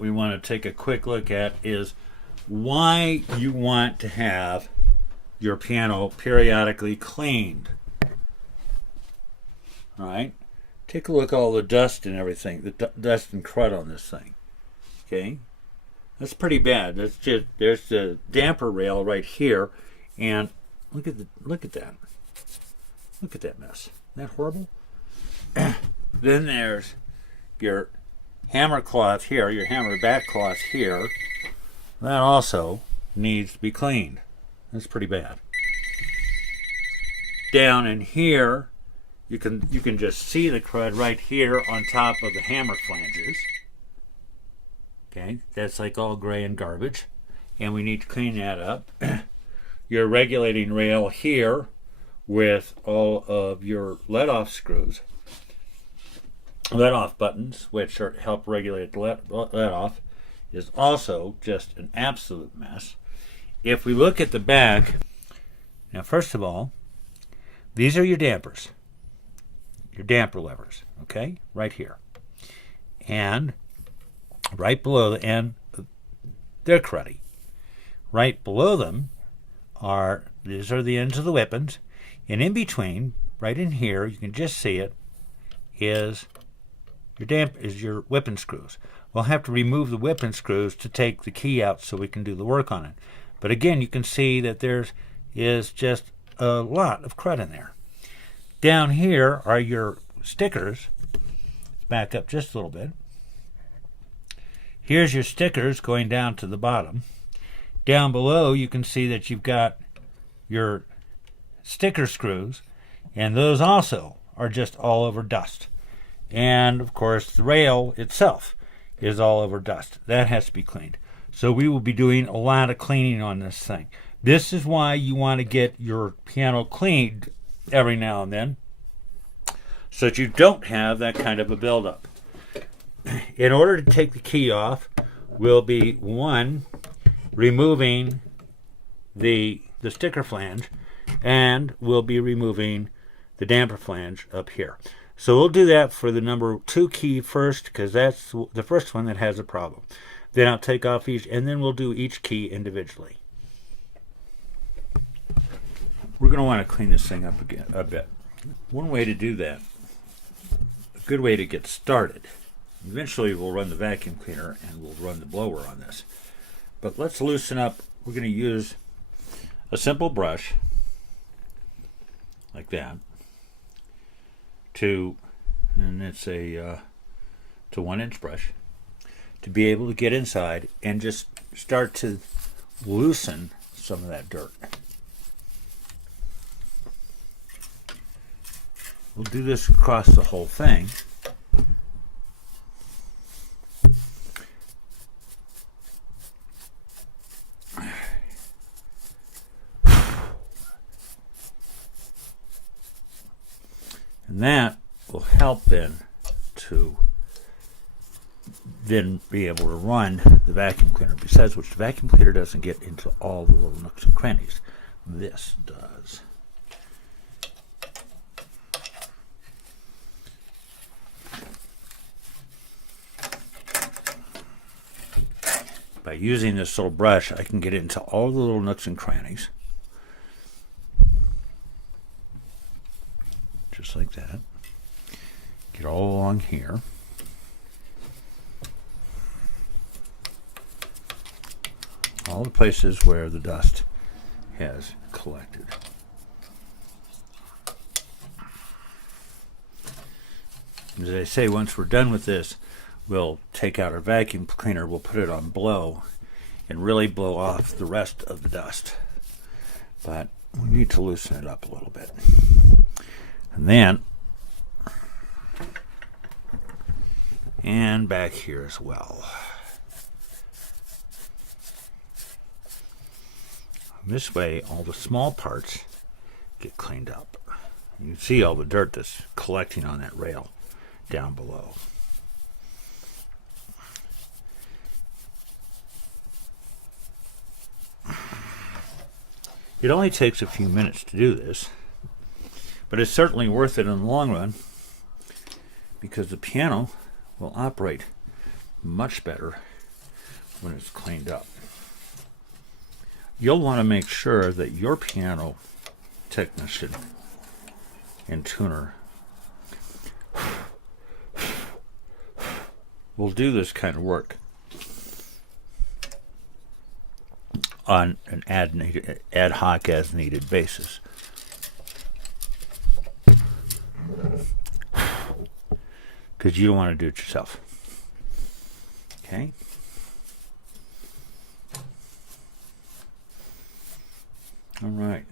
we want to take a quick look at is why you want to have your piano periodically cleaned. All right? Take a look at all the dust and everything, the dust and crud on this thing. Okay? That's pretty bad. That's just, there's the damper rail right here, and look at that. Look at that mess. Isn't that horrible? Then there's your hammer cloth here, your hammer back cloth here. That also needs to be cleaned. That's pretty bad. Down in here, you can just see the crud right here on top of the hammer flanges. Okay, that's like all gray and garbage, and we need to clean that up. Your regulating rail here with all of your let-off screws, let-off buttons, which help regulate the let-off, is also just an absolute mess. If we look at the back, now first of all, these are your dampers, your damper levers, okay, right here. And right below the end, they're cruddy. Right below them these are the ends of the weapons, and in between, right in here, you can just see it, is your weapon screws. We'll have to remove the weapon screws to take the key out so we can do the work on it. But again, you can see that there is just a lot of crud in there. Down here are your stickers. Back up just a little bit. Here's your stickers going down to the bottom. Down below, you can see that you've got your sticker screws, and those also are just all over dust. And of course, the rail itself is all over dust. That has to be cleaned. So we will be doing a lot of cleaning on this thing. This is why you want to get your piano cleaned every now and then, so that you don't have that kind of a buildup. In order to take the key off, we'll be removing the sticker flange, and we'll be removing the damper flange up here. So we'll do that for the number 2 key first, because that's the first one that has a problem. Then I'll take off each, and then we'll do each key individually. We're going to want to clean this thing up again a bit. One way to do that, a good way to get started, eventually we'll run the vacuum cleaner and we'll run the blower on this. But let's loosen up. We're going to use a simple brush like that and it's a 1-inch brush, to be able to get inside and just start to loosen some of that dirt. We'll do this across the whole thing. And that will help then to be able to run the vacuum cleaner. Besides which, the vacuum cleaner doesn't get into all the little nooks and crannies. This does. By using this little brush, I can get into all the little nooks and crannies. Just like that. Get all along here. All the places where the dust has collected. As I say, once we're done with this, we'll take out our vacuum cleaner, we'll put it on blow, and really blow off the rest of the dust. But we need to loosen it up a little bit. And then, and back here as well. This way, all the small parts get cleaned up. You can see all the dirt that's collecting on that rail down below. It only takes a few minutes to do this, but it's certainly worth it in the long run, because the piano will operate much better when it's cleaned up. You'll want to make sure that your piano technician and tuner will do this kind of work on an ad hoc as needed basis. Because you don't want to do it yourself. Okay? All right.